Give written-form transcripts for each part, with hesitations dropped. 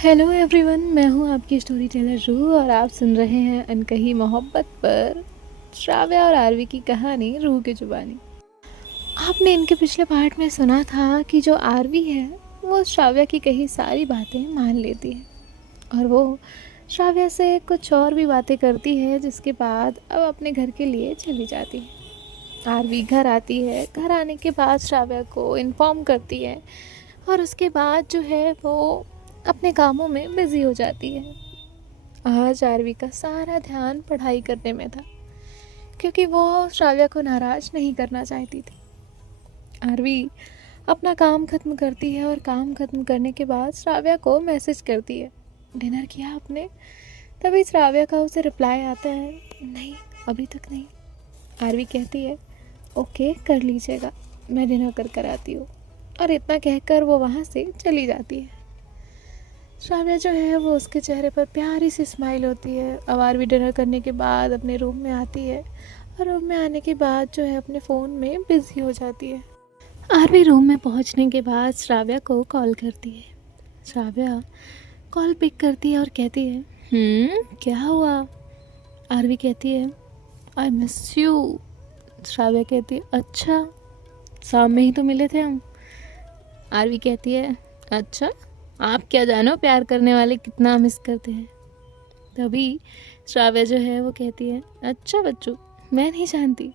Hello everyone, मैं हूँ आपकी स्टोरी टेलर रूह और आप सुन रहे हैं अनकही मोहब्बत पर श्राव्या और आरवी की कहानी रूह की जुबानी। आपने इनके पिछले पार्ट में सुना था कि जो आरवी है वो श्राव्या की कही सारी बातें मान लेती है और वो श्राव्या से कुछ और भी बातें करती है, जिसके बाद अब अपने घर के लिए चली जाती है। आरवी घर आती है। घर आने के बाद श्राव्या को इन्फॉर्म करती है और उसके बाद जो है वो अपने कामों में बिजी हो जाती है। आज आरवी का सारा ध्यान पढ़ाई करने में था, क्योंकि वो श्राव्या को नाराज़ नहीं करना चाहती थी। आरवी अपना काम ख़त्म करती है और काम ख़त्म करने के बाद श्राव्या को मैसेज करती है, डिनर किया आपने? तभी श्राव्या का उसे रिप्लाई आता है, नहीं अभी तक नहीं। आरवी कहती है, ओके कर लीजिएगा, मैं डिनर कर आती हूँ। और इतना कहकर वो वहाँ से चली जाती है। श्राव्या जो है वो उसके चेहरे पर प्यारी सी स्माइल होती है। अब आरवी डिनर करने के बाद अपने रूम में आती है और रूम में आने के बाद जो है अपने फ़ोन में बिज़ी हो जाती है। आरवी रूम में पहुंचने के बाद श्राव्या को कॉल करती है। श्राव्या कॉल पिक करती है और कहती है, क्या हुआ? आरवी कहती है, आई मिस यू। श्राव्या कहती है, अच्छा शाम में ही तो मिले थे हम। आरवी कहती है, अच्छा आप क्या जानो प्यार करने वाले कितना मिस करते हैं। तभी श्राव्या जो है वो कहती है, अच्छा बच्चू मैं नहीं जानती।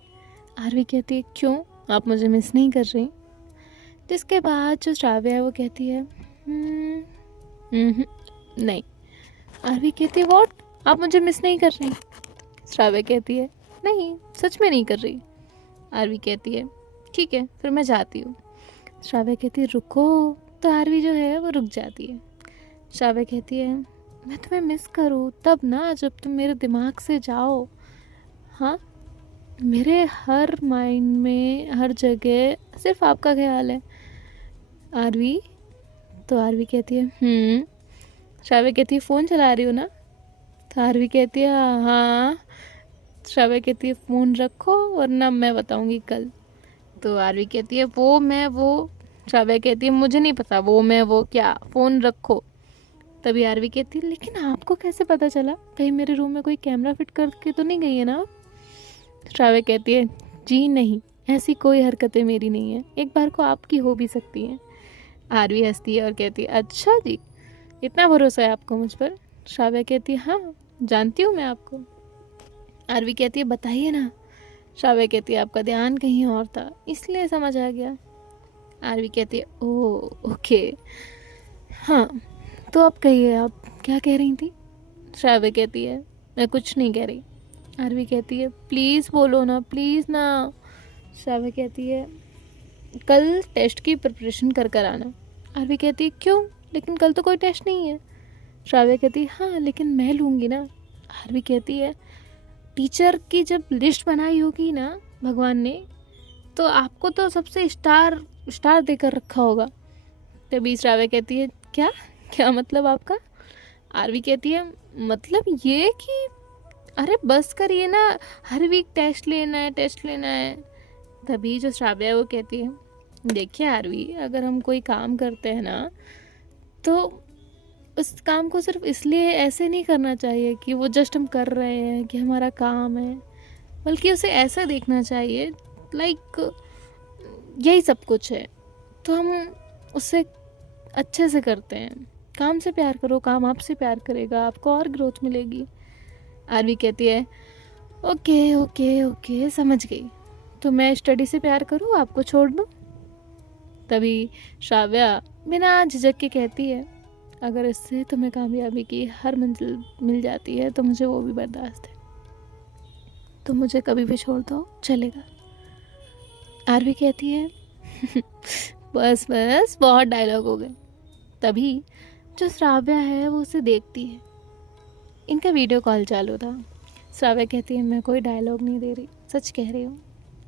आरवी कहती है, क्यों आप मुझे मिस नहीं कर रही? जिसके बाद जो श्राव्या है वो कहती है, नहीं। आरवी कहती है, व्हाट, आप मुझे मिस नहीं कर रही? श्राव्या कहती है, नहीं सच में नहीं कर रही। आरवी कहती है, ठीक है फिर मैं जाती हूँ। श्राव्या कहती है, रुको। तो आरवी जो है वो रुक जाती है। श्राव्या कहती है, मैं तुम्हें मिस करूँ तब ना जब तुम मेरे दिमाग से जाओ। हाँ, मेरे हर माइंड में हर जगह सिर्फ आपका ख्याल है। आरवी तो आरवी कहती है, श्राव्या कहती है, फ़ोन चला रही हो ना? तो आरवी कहती है, हाँ। श्राव्या कहती है, फ़ोन रखो वरना मैं बताऊँगी कल। तो आरवी कहती है, वो श्राव्या कहती है, मुझे नहीं पता वो क्या, फ़ोन रखो। तभी आरवी कहती है, लेकिन आपको कैसे पता चला? कहीं मेरे रूम में कोई कैमरा फिट करके तो नहीं गई है ना? श्राव्या कहती है, जी नहीं, ऐसी कोई हरकतें मेरी नहीं है, एक बार को आपकी हो भी सकती हैं। आरवी हंसती है और कहती है, अच्छा जी, इतना भरोसा है आपको मुझ पर? श्राव्या कहती है, हाँ जानती हूँ मैं आपको। आरवी कहती है, बताइए ना। श्राव्या कहती है, आपका ध्यान कहीं और था इसलिए समझ आ गया। आरवी कहती है, ओह ओके, हाँ तो अब कहिए आप क्या कह रही थी? श्राव्या कहती है, मैं कुछ नहीं कह रही। आरवी कहती है, प्लीज़ बोलो ना, प्लीज़ ना। श्राव्या कहती है, कल टेस्ट की प्रिपरेशन कर आना। आरवी कहती है, क्यों? लेकिन कल तो कोई टेस्ट नहीं है। श्राव्या कहती है, हाँ लेकिन मैं लूँगी ना। आरवी कहती है, टीचर की जब लिस्ट बनाई होगी ना भगवान ने, तो आपको तो सबसे स्टार देकर रखा होगा। तभी श्राव्या कहती है, क्या क्या मतलब आपका? आरवी कहती है, मतलब ये कि अरे बस करिए ना, हर वीक टेस्ट लेना है। तभी जो श्राव्या है वो कहती है, देखिए आरवी, अगर हम कोई काम करते हैं ना तो उस काम को सिर्फ इसलिए ऐसे नहीं करना चाहिए कि वो जस्ट हम कर रहे हैं कि हमारा काम है, बल्कि उसे ऐसा देखना चाहिए लाइक यही सब कुछ है, तो हम उससे अच्छे से करते हैं। काम से प्यार करो, काम आपसे प्यार करेगा, आपको और ग्रोथ मिलेगी। आरवी कहती है, ओके ओके ओके समझ गई, तो मैं स्टडी से प्यार करूँ, आपको छोड़ दूँ? तभी श्राव्या बिना झिझक के कहती है, अगर इससे तुम्हें कामयाबी की हर मंजिल मिल जाती है तो मुझे वो भी बर्दाश्त है, तुम मुझे कभी भी छोड़ दो चलेगा। आरवी कहती है, बस बस बहुत डायलॉग हो गए। तभी जो श्राव्या है वो उसे देखती है। इनका वीडियो कॉल चालू था। श्राव्या कहती है, मैं कोई डायलॉग नहीं दे रही, सच कह रही हूँ,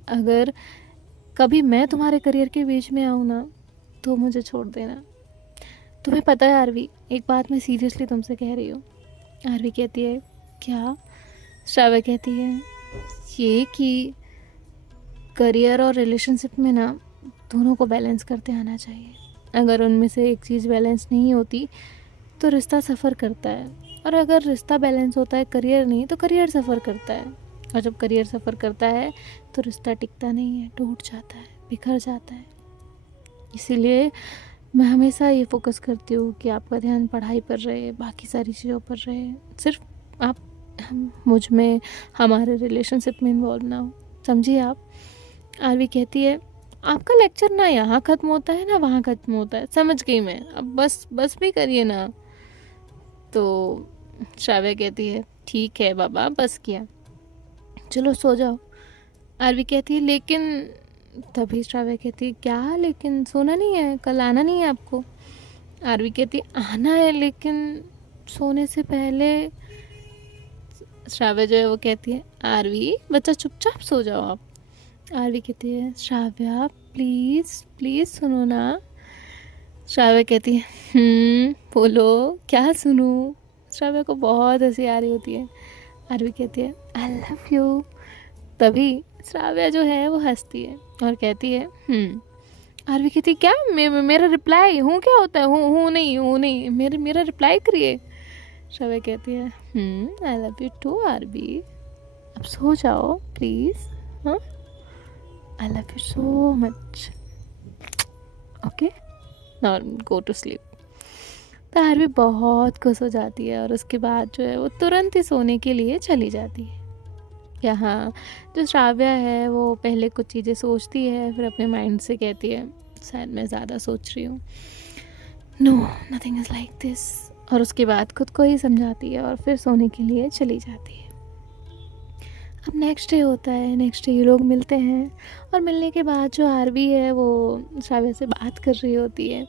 अगर कभी मैं तुम्हारे करियर के बीच में आऊँ ना तो मुझे छोड़ देना। तुम्हें पता है आरवी, एक बात मैं सीरियसली तुमसे कह रही हूँ। आरवी कहती है, क्या? श्राव्या कहती है, ये कि करियर और रिलेशनशिप में ना दोनों को बैलेंस करते आना चाहिए। अगर उनमें से एक चीज़ बैलेंस नहीं होती तो रिश्ता सफ़र करता है, और अगर रिश्ता बैलेंस होता है, करियर नहीं, तो करियर सफ़र करता है। और जब करियर सफ़र करता है तो रिश्ता टिकता नहीं है, टूट जाता है, बिखर जाता है। इसीलिए मैं हमेशा ये फोकस करती हूँ कि आपका ध्यान पढ़ाई पर रहे, बाकी सारी चीज़ों पर रहे, सिर्फ आप मुझ में, हमारे रिलेशनशिप में इन्वॉल्व ना हो। समझिए आप। आरवी कहती है आपका लेक्चर ना यहाँ ख़त्म होता है ना वहाँ ख़त्म होता है। समझ गई मैं, अब बस भी करिए ना। तो श्राव्या कहती है ठीक है बाबा, बस किया, चलो सो जाओ। आरवी कहती है लेकिन, तभी श्राव्या कहती है क्या लेकिन, सोना नहीं है, कल आना नहीं है आपको। आरवी कहती है आना है लेकिन सोने से पहले। श्राव्या जो है वो कहती है आरवी बच्चा चुपचाप सो जाओ आप। आरवी कहती है श्राव्या प्लीज़ प्लीज़ सुनो ना। श्राव्या कहती है बोलो क्या सुनूं। श्राव्या को बहुत हंसी आ रही होती है। आरवी कहती है आई लव यू। तभी श्राव्या जो है वो हंसती है और कहती है आरवी कहती है क्या मेरा रिप्लाई हूँ क्या होता है, हूँ नहीं मेरा रिप्लाई करिए। श्राव्या कहती है I love you too Aarvi, अब सो जाओ प्लीज़। हाँ, I love you so much, okay now go to sleep. तो आरवी बहुत खुश हो जाती है और उसके बाद जो है वो तुरंत ही सोने के लिए चली जाती है। यहाँ जो श्राव्या है वो पहले कुछ चीज़ें सोचती है, फिर अपने माइंड से कहती है शायद मैं ज़्यादा सोच रही हूँ, no nothing is like this, और उसके बाद खुद को ही समझाती है और फिर सोने के लिए चली जाती है। अब नेक्स्ट डे होता है। नेक्स्ट डे ये लोग मिलते हैं और मिलने के बाद जो आरवी है वो श्राव्या से बात कर रही होती है,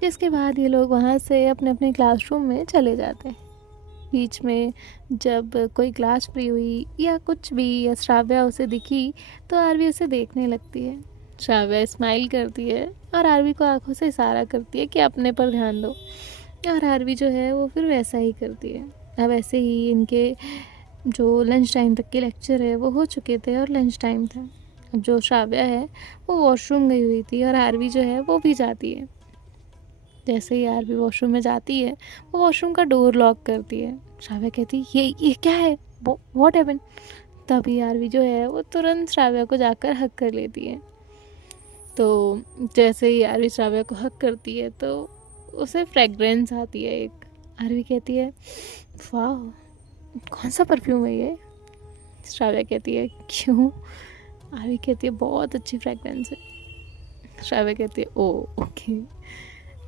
जिसके बाद ये लोग वहाँ से अपने अपने क्लासरूम में चले जाते हैं। बीच में जब कोई क्लास फ्री हुई या कुछ भी, या श्राव्या उसे दिखी तो आरवी उसे देखने लगती है। श्राव्या स्माइल करती है और आरवी को आंखों से इशारा करती है कि अपने पर ध्यान दो, और आरवी जो है वो फिर वैसा ही करती है। अब ऐसे ही इनके जो लंच टाइम तक के लेक्चर है वो हो चुके थे और लंच टाइम था। अब जो श्राव्या है वो वॉशरूम गई हुई थी और आरवी जो है वो भी जाती है। जैसे ही आरवी वॉशरूम में जाती है वो वॉशरूम का डोर लॉक करती है। श्राव्या कहती है ये क्या है, व्हाट हैपेंड। तभी आरवी जो है वो तुरंत श्राव्या को जाकर हक कर लेती है। तो जैसे ही आरवी श्राव्या को हक करती है तो उसे फ्रेगरेंस आती है एक। आरवी कहती है वाह कौन सा परफ्यूम है ये। श्राव्या कहती है क्यों। आरवी कहती है बहुत अच्छी फ्रेगरेंस है। श्राव्या कहती है ओ ओके।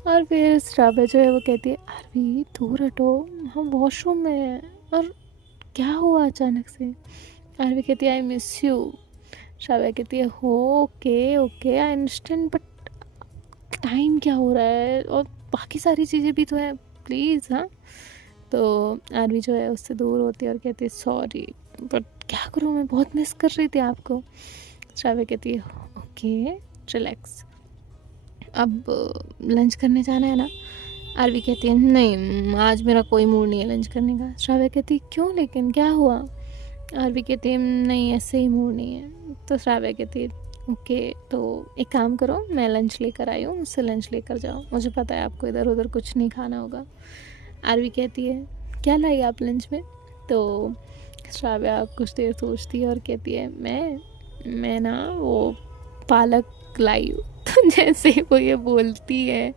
और फिर श्राव्या जो है वो कहती है आरवी दूर हटो, हम वॉशरूम में हैं, और क्या हुआ अचानक से। आरवी कहती है आई मिस यू। श्राव्या कहती है हो okay okay I understand, but time क्या हो रहा है और बाकी सारी चीज़ें भी तो है, प्लीज़। हाँ, तो आरवी जो है उससे दूर होती है और कहती है सॉरी बट क्या करूँ, मैं बहुत मिस कर रही थी आपको। श्राव्या कहती है ओके रिलैक्स, अब लंच करने जाना है ना। आरवी कहती है नहीं आज मेरा कोई मूड नहीं है लंच करने का। श्राव्या कहती है क्यों लेकिन, क्या हुआ। आरवी कहती है नहीं ऐसे ही मूड नहीं है। तो श्राव्या कहती है ओके तो एक काम करो, मैं लंच लेकर आई हूँ, मुझसे लंच लेकर जाओ, मुझे पता है आपको इधर उधर कुछ नहीं खाना होगा। आरवी कहती है क्या लाई आप लंच में। तो श्राव्या कुछ देर सोचती है और कहती है मैं ना वो पालक लाई हूँ। तो जैसे ही वो ये बोलती है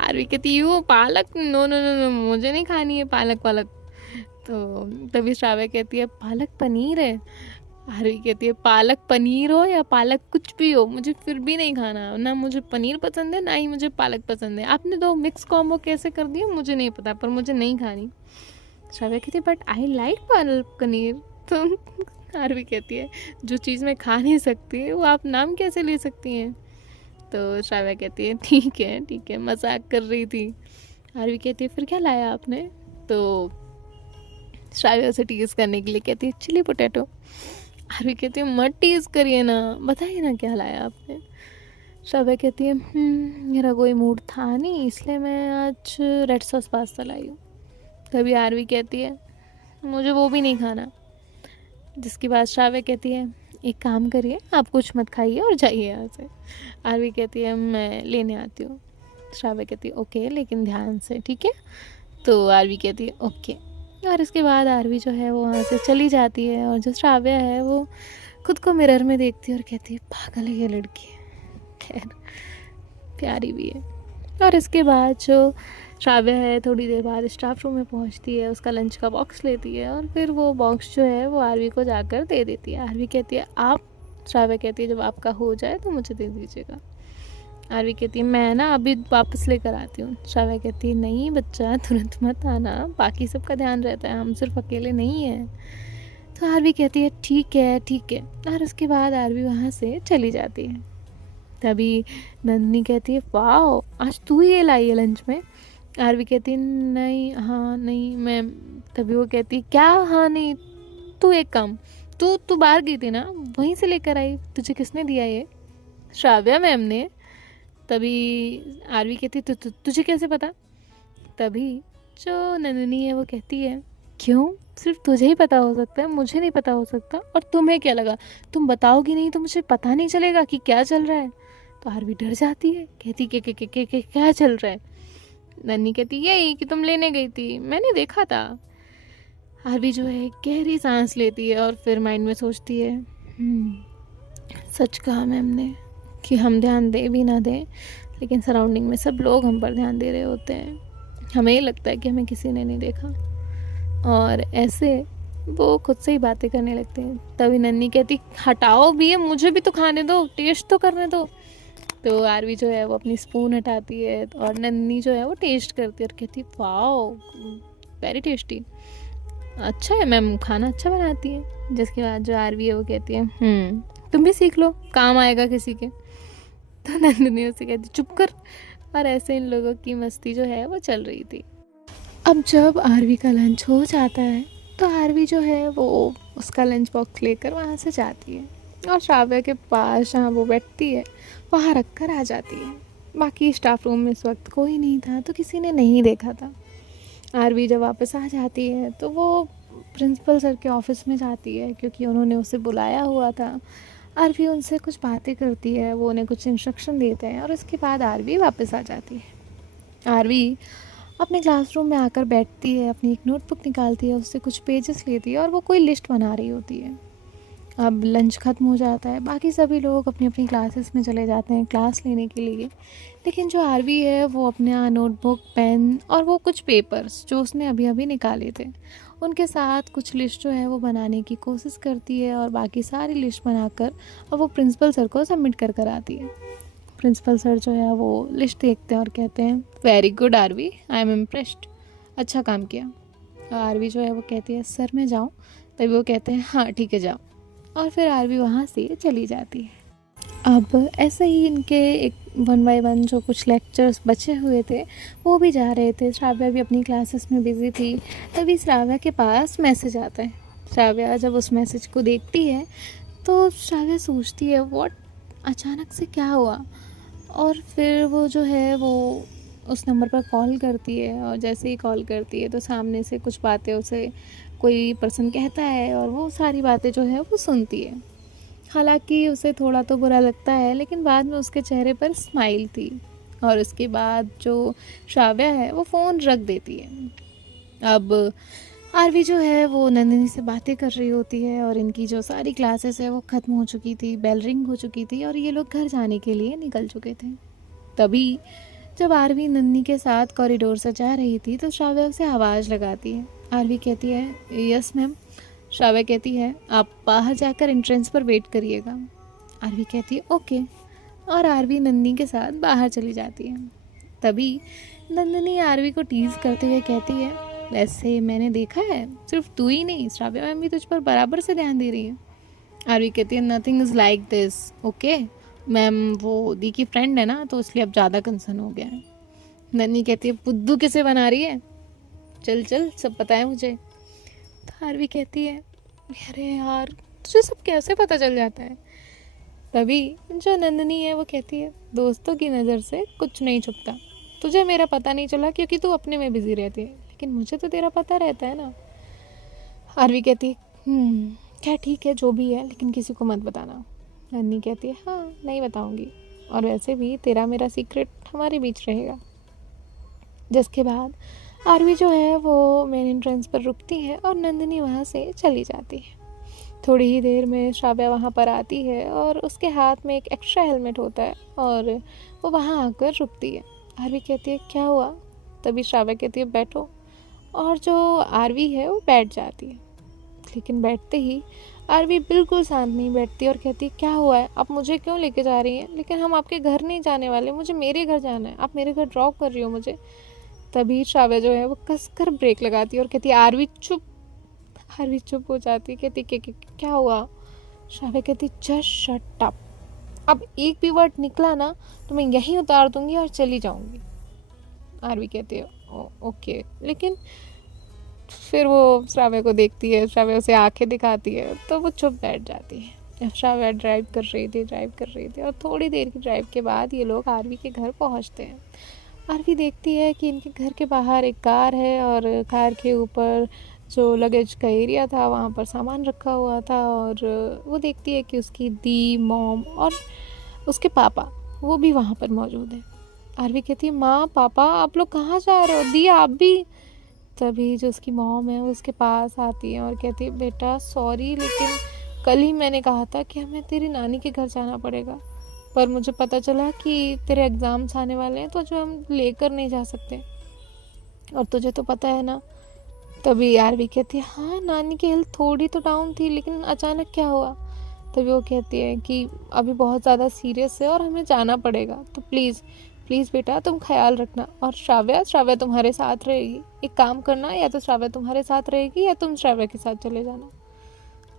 आरवी कहती है वो पालक, नो नो नो नो मुझे नहीं खानी है पालक वालक। तो तभी श्राव्या कहती है पालक पनीर है। आरवी कहती है पालक पनीर हो या पालक कुछ भी हो मुझे फिर भी नहीं खाना, ना मुझे पनीर पसंद है ना ही मुझे पालक पसंद है, आपने दो मिक्स कॉम्बो कैसे कर दिया मुझे नहीं पता, पर मुझे नहीं खानी। श्राव्या कहती है but I like palak paneer. तो आरवी कहती है जो चीज़ मैं खा नहीं सकती वो आप नाम कैसे ले सकती हैं। तो श्राव्या कहती है ठीक है मजाक कर रही थी। आरवी कहती है फिर क्या लाया आपने। तो श्राव्या उसे टीज़ करने के लिए कहती है चिली पोटैटो। आरवी कहती है मत टीज़ करिए ना, बताइए ना क्या लाया आपने। श्राव्या कहती है मेरा कोई मूड था नहीं इसलिए मैं आज रेड सॉस पास्ता लाई हूँ। तभी आरवी कहती है मुझे वो भी नहीं खाना। जिसकी बात श्राव्या कहती है एक काम करिए आप कुछ मत खाइए और जाइए यहाँ से। आरवी कहती है मैं लेने आती हूँ। श्राव्या कहती है ओके लेकिन ध्यान से, ठीक है। तो आरवी कहती है ओके। और इसके बाद आरवी जो है वो वहाँ से चली जाती है, और जो श्राव्या है वो खुद को मिरर में देखती है और कहती है पागल है ये लड़की। खैर प्यारी भी है। और इसके बाद जो श्राव्या है थोड़ी देर बाद स्टाफ रूम में पहुंचती है, उसका लंच का बॉक्स लेती है, और फिर वो बॉक्स जो है वो आरवी को जाकर दे देती है। आरवी कहती है आप, श्राव्या कहती है जब आपका हो जाए तो मुझे दे दीजिएगा। आरवी कहती है मैं ना अभी वापस लेकर आती हूँ। श्राव्या कहती है नहीं बच्चा, तुरंत मत आना, बाकी सबका ध्यान रहता है, हम सिर्फ अकेले नहीं हैं। तो आरवी कहती है ठीक है ठीक है, और उसके बाद आरवी वहाँ से चली जाती है। तभी नंदिनी कहती है वाह आज तू ही ये लाई है लंच में। आरवी कहती है नहीं, हाँ नहीं मैं। तभी वो कहती है क्या हाँ नहीं, तू एक काम, तू बाहर गई थी ना, वहीं से लेकर आई, तुझे किसने दिया ये? श्राव्या मैम ने। तभी आरवी कहती है तुझे कैसे पता? तभी जो नंदिनी है वो कहती है क्यों, सिर्फ तुझे ही पता हो सकता है, मुझे नहीं पता हो सकता, और तुम्हें क्या लगा तुम बताओगी नहीं तो मुझे पता नहीं चलेगा कि क्या चल रहा है? तो आरवी डर जाती है, कहती के क्या चल रहा है? नन्नी कहती यही कि तुम लेने गई थी, मैंने देखा था। आरवी जो है गहरी सांस लेती है और फिर माइंड में सोचती है सच कहा मैम ने कि हम ध्यान दे भी ना दें, लेकिन सराउंडिंग में सब लोग हम पर ध्यान दे रहे होते हैं, हमें ये लगता है कि हमें किसी ने नहीं देखा। और ऐसे वो खुद से ही बातें करने लगते हैं। तभी नन्नी कहती हटाओ भी है, मुझे भी तो खाने दो, टेस्ट तो करने दो। तो आरवी जो है वो अपनी स्पून हटाती है और नन्नी जो है वो टेस्ट करती है और कहती वाओ वेरी टेस्टी, अच्छा है मैम, खाना अच्छा बनाती है। जिसके बाद जो आरवी है वो कहती है तुम भी सीख लो, काम आएगा किसी के। तो नंदिनी उसे कहती चुप कर। और ऐसे इन लोगों की मस्ती जो है वो चल रही थी। अब जब आरवी का लंच हो जाता है तो आरवी जो है वो उसका लंच बॉक्स लेकर वहाँ से जाती है, और श्राव्या के पास जहाँ वो बैठती है वहाँ रख कर आ जाती है। बाकी स्टाफ रूम में इस वक्त कोई नहीं था, तो किसी ने नहीं देखा था। आरवी जब वापस आ जाती है तो वो प्रिंसिपल सर के ऑफिस में जाती है, क्योंकि उन्होंने उसे बुलाया हुआ था। आरवी उनसे कुछ बातें करती है, वो उन्हें कुछ इंस्ट्रक्शन देते हैं, और उसके बाद आरवी वापस आ जाती है। आरवी अपने क्लासरूम में आकर बैठती है, अपनी एक नोटबुक निकालती है, उससे कुछ पेजेस लेती है और वो कोई लिस्ट बना रही होती है। अब लंच ख़त्म हो जाता है, बाकी सभी लोग अपनी अपनी क्लासेस में चले जाते हैं क्लास लेने के लिए, लेकिन जो आरवी है वो अपना नोटबुक, पेन और वो कुछ पेपर्स जो उसने अभी अभी निकाले थे उनके साथ कुछ लिस्ट जो है वो बनाने की कोशिश करती है, और बाकी सारी लिस्ट बनाकर अब वो प्रिंसिपल सर को सबमिट कर आती है। प्रिंसिपल सर जो है वो लिस्ट देखते हैं और कहते हैं very good Aarvi, I am impressed, अच्छा काम किया। और आरवी जो है वो कहती है सर मैं जाऊँ? तभी वो कहते हैं हाँ ठीक है जाओ, और फिर आरवी वहाँ से चली जाती है। अब ऐसे ही इनके एक 1 बाय 1 जो कुछ लेक्चर्स बचे हुए थे वो भी जा रहे थे, श्राव्या भी अपनी क्लासेस में बिज़ी थी। तभी श्राव्या के पास मैसेज आता है। श्राव्या जब उस मैसेज को देखती है तो श्राव्या सोचती है व्हाट, अचानक से क्या हुआ? और फिर वो जो है वो उस नंबर पर कॉल करती है, और जैसे ही कॉल करती है तो सामने से कुछ बातें उसे कोई पर्सन कहता है, और वो सारी बातें जो है वो सुनती है। हालांकि उसे थोड़ा तो बुरा लगता है, लेकिन बाद में उसके चेहरे पर स्माइल थी। और उसके बाद जो श्राव्या है वो फ़ोन रख देती है। अब आरवी जो है वो नंदिनी से बातें कर रही होती है, और इनकी जो सारी क्लासेस है वो ख़त्म हो चुकी थी, बेल रिंग हो चुकी थी, और ये लोग घर जाने के लिए निकल चुके थे। तभी जब आरवी नंदिनी के साथ कॉरिडोर से जा रही थी तो श्राव्या उसे आवाज़ लगाती है। आरवी कहती है यस मैम। श्राव्या कहती है आप बाहर जाकर एंट्रेंस पर वेट करिएगा। आरवी कहती है ओके, और आरवी नंदिनी के साथ बाहर चली जाती है। तभी नंदिनी आरवी को टीज़ करते हुए कहती है वैसे मैंने देखा है सिर्फ तू ही नहीं, श्राव्या मैम भी तुझ पर बराबर से ध्यान दे रही है। आरवी कहती है nothing is like this okay ma'am, वो दी की फ्रेंड है ना तो इसलिए अब ज़्यादा कंसर्न हो गया है। नन्नी कहती है बुद्धू किसे बना रही है, चल चल सब पता है मुझे। तो आरवी कहती है अरे यार तुझे सब कैसे पता चल जाता है? तभी जो नंदिनी है वो कहती है दोस्तों की नज़र से कुछ नहीं छुपता, तुझे मेरा पता नहीं चला क्योंकि तू अपने में बिजी रहती है, लेकिन मुझे तो तेरा पता रहता है ना। आरवी कहती है क्या ठीक है जो भी है, लेकिन किसी को मत बताना। नन्नी कहती है हाँ नहीं बताऊंगी, और वैसे भी तेरा मेरा सीक्रेट हमारे बीच रहेगा। जिसके बाद आरवी जो है वो मेन एंट्रेंस पर रुकती है और नंदिनी वहाँ से चली जाती है। थोड़ी ही देर में श्राव्या वहाँ पर आती है और उसके हाथ में एक एक्स्ट्रा हेलमेट होता है और वो वहाँ आकर रुकती है। आरवी कहती है क्या हुआ? तभी श्राव्या कहती है बैठो, और जो आरवी है वो बैठ जाती है। लेकिन बैठते ही आरवी बिल्कुल शांत नहीं बैठती और कहती है क्या हुआ है, आप मुझे क्यों लेके जा रही हैं? लेकिन हम आपके घर नहीं जाने वाले, मुझे मेरे घर जाना है, आप मेरे घर ड्रॉप कर रही हो मुझे। तभी श्राव्या जो है वो कसकर ब्रेक लगाती है और कहती है आरवी चुप। आरवी चुप हो जाती है, कहती क्या हुआ? श्राव्या कहती जस्ट शट अप, अब एक भी वर्ड निकला ना तो मैं यहीं उतार दूंगी और चली जाऊंगी। आरवी कहती है ओके। लेकिन फिर वो श्राव्या को देखती है, श्राव्या उसे आंखें दिखाती है तो वो चुप बैठ जाती है। श्राव्या ड्राइव कर रही थी और थोड़ी देर की ड्राइव के बाद ये लोग आरवी के घर पहुंचते हैं। आरवी देखती है कि इनके घर के बाहर एक कार है और कार के ऊपर जो लगेज का एरिया था वहाँ पर सामान रखा हुआ था, और वो देखती है कि उसकी दी, मॉम और उसके पापा वो भी वहाँ पर मौजूद हैं। आरवी कहती है माँ पापा आप लोग कहाँ जा रहे हो? दी आप भी? तभी जो उसकी मॉम है वो उसके पास आती है और कहती है बेटा सॉरी, लेकिन कल ही मैंने कहा था कि हमें तेरी नानी के घर जाना पड़ेगा, पर मुझे पता चला कि तेरे एग्ज़ाम्स आने वाले हैं तो जो हम लेकर नहीं जा सकते, और तुझे तो पता है ना। तभी आरवी कहती है हाँ नानी की हेल्थ थोड़ी तो डाउन थी, लेकिन अचानक क्या हुआ? तभी वो कहती है कि अभी बहुत ज़्यादा सीरियस है और हमें जाना पड़ेगा, तो प्लीज़ प्लीज़ बेटा तुम ख्याल रखना। और श्राव्या तुम्हारे साथ रहेगी, एक काम करना, या तो श्राव्या तुम्हारे साथ रहेगी या तुम श्राव्या के साथ चले जाना।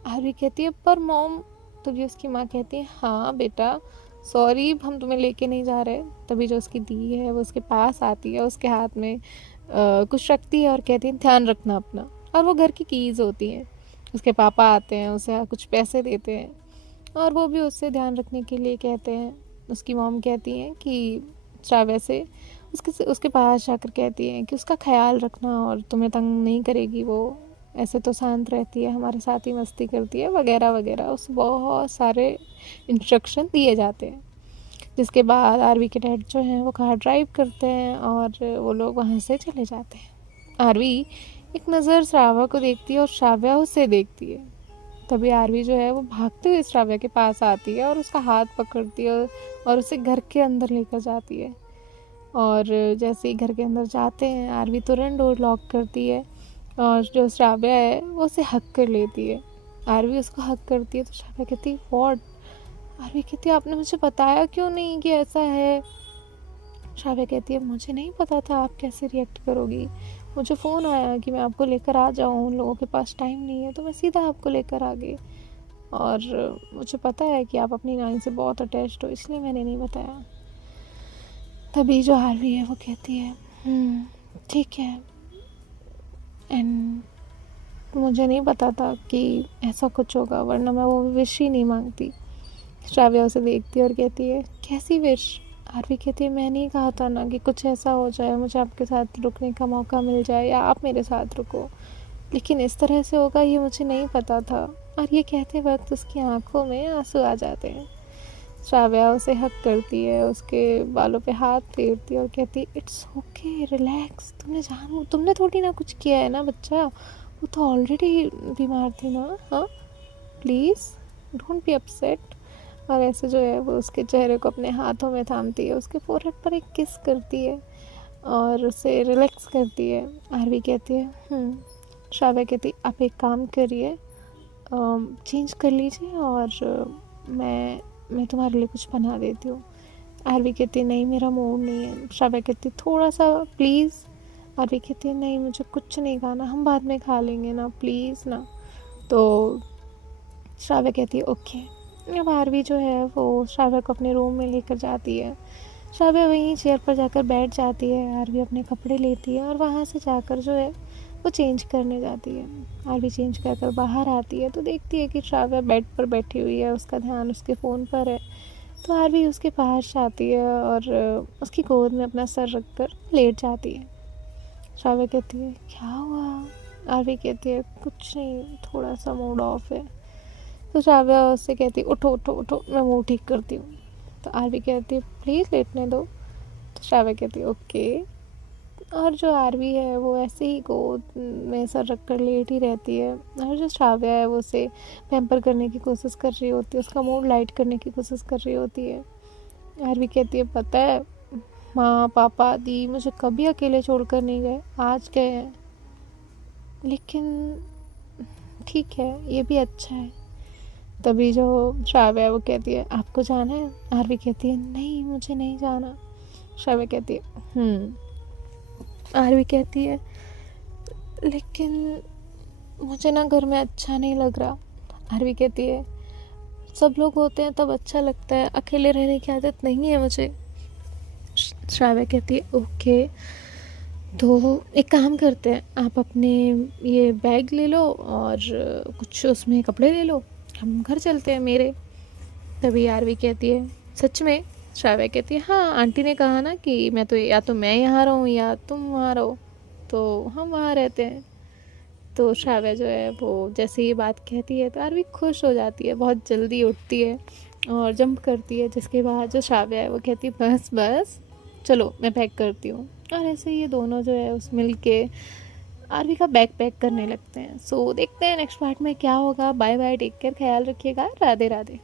आरवी कहती है पर मॉम। तभी उसकी माँ कहती है हाँ बेटा सॉरी हम तुम्हें लेके नहीं जा रहे। तभी जो उसकी दी है वो उसके पास आती है, उसके हाथ में कुछ रखती है और कहती है ध्यान रखना अपना, और वो घर की कीज़ होती हैं। उसके पापा आते हैं, उसे कुछ पैसे देते हैं और वो भी उससे ध्यान रखने के लिए कहते हैं। उसकी मॉम कहती हैं कि श्राव्या से उसके पास जाकर कहती हैं कि उसका ख्याल रखना और तुम्हें तंग नहीं करेगी, वो ऐसे तो शांत रहती है, हमारे साथ ही मस्ती करती है वगैरह वगैरह। उस बहुत सारे इंस्ट्रक्शन दिए जाते हैं, जिसके बाद आरवी के डैड जो हैं वो कार ड्राइव करते हैं और वो लोग वहाँ से चले जाते हैं। आरवी एक नज़र श्राव्या को देखती है और श्राव्या उसे देखती है। तभी आरवी जो है वो भागते हुए श्राव्या के पास आती है और उसका हाथ पकड़ती है और उसे घर के अंदर लेकर जाती है। और जैसे ही घर के अंदर जाते हैं आरवी तुरंत डोर लॉक करती है और जो श्राव्या है वो उसे हक कर लेती है। आरवी उसको हक करती है तो श्राव्या कहती है व्हाट? आरवी कहती है आपने मुझे बताया क्यों नहीं कि ऐसा है? श्राव्या कहती है मुझे नहीं पता था आप कैसे रिएक्ट करोगी, मुझे फ़ोन आया कि मैं आपको लेकर आ जाऊँ, उन लोगों के पास टाइम नहीं है तो मैं सीधा आपको लेकर आ गई, और मुझे पता है कि आप अपनी नानी से बहुत अटैच्ड हो इसलिए मैंने नहीं बताया। तभी जो आरवी है वो कहती है ठीक है, एंड मुझे नहीं पता था कि ऐसा कुछ होगा, वरना मैं वो विश ही नहीं मांगती। श्राव्या उसे देखती है और कहती है कैसी विश? आरवी कहती है मैं नहीं कहा था ना कि कुछ ऐसा हो जाए, मुझे आपके साथ रुकने का मौका मिल जाए या आप मेरे साथ रुको, लेकिन इस तरह से होगा ये मुझे नहीं पता था। और ये कहते वक्त उसकी आंखों में आंसू आ जाते हैं। श्राव्या उसे हक करती है, उसके बालों पे हाथ फेरती है और कहती है इट्स ओके रिलैक्स, तुमने थोड़ी ना कुछ किया है ना बच्चा, वो तो ऑलरेडी बीमार थी ना, हाँ प्लीज़ डोंट बी अपसेट। और ऐसे जो है वो उसके चेहरे को अपने हाथों में थामती है, उसके फोरहेड पर एक किस करती है और उसे रिलैक्स करती है। आरवी कहती है श्राव्या कहती आप एक काम करिए, चेंज कर लीजिए और मैं तुम्हारे लिए कुछ बना देती हूँ। आरवी कहती है नहीं मेरा मूड नहीं है। श्राव्या कहती है थोड़ा सा प्लीज़। आरवी कहती है नहीं मुझे कुछ नहीं खाना, हम बाद में खा लेंगे ना प्लीज़ ना। तो श्राव्या कहती है ओके। अब आरवी जो है वो श्राव्या को अपने रूम में लेकर जाती है। श्राव्या वहीं चेयर पर जाकर बैठ जाती है। आरवी अपने कपड़े लेती है और वहाँ से जाकर जो है वो चेंज करने जाती है। आरवी चेंज कर बाहर आती है तो देखती है कि श्राव्या बेड पर बैठी हुई है, उसका ध्यान उसके फ़ोन पर है। तो आरवी उसके पास जाती है और उसकी गोद में अपना सर रखकर लेट जाती है। श्राव्या कहती है क्या हुआ? आरवी कहती है कुछ नहीं, थोड़ा सा मूड ऑफ है। तो श्राव्या उससे कहती है उठो उठो उठो मैं मूड ठीक करती हूँ। तो आरवी कहती है प्लीज़ लेटने दो। तो श्राव्या कहती है ओके। और जो आरवी है वो ऐसे ही गोद में सर रख कर लेट ही रहती है, और जो श्राव्या है वो उसे पैम्पर करने की कोशिश कर रही होती है, उसका मूड लाइट करने की कोशिश कर रही होती है। आरवी कहती है, पता है माँ पापा दी मुझे कभी अकेले छोड़कर नहीं गए, आज गए हैं, लेकिन ठीक है ये भी अच्छा है। तभी जो श्राव्या है वो कहती है, आपको जाना है? आरवी कहती है, नहीं मुझे नहीं जाना। श्राव्या कहती है आरवी कहती है, लेकिन मुझे ना घर में अच्छा नहीं लग रहा। आरवी कहती है, सब लोग होते हैं तब अच्छा लगता है, अकेले रहने की आदत नहीं है मुझे। श्राव्या कहती है, ओके तो एक काम करते हैं, आप अपने ये बैग ले लो और कुछ उसमें कपड़े ले लो, हम घर चलते हैं मेरे। तभी आरवी कहती है, सच में? श्राव्या कहती है, हाँ आंटी ने कहा ना कि मैं तो या तो मैं यहाँ रहूँ या तुम वहाँ रहो, तो हम वहाँ रहते हैं। तो श्राव्या जो है वो जैसे ये बात कहती है तो आरवी खुश हो जाती है, बहुत जल्दी उठती है और जंप करती है, जिसके बाद जो श्राव्या है वो कहती है, बस बस चलो मैं पैक करती हूँ। और ऐसे ये दोनों जो है उस मिल के आरवी का बैग पैक करने लगते हैं। सो देखते हैं नेक्स्ट पार्ट में क्या होगा। बाय बाय, टेक केयर, ख्याल रखिएगा, राधे राधे।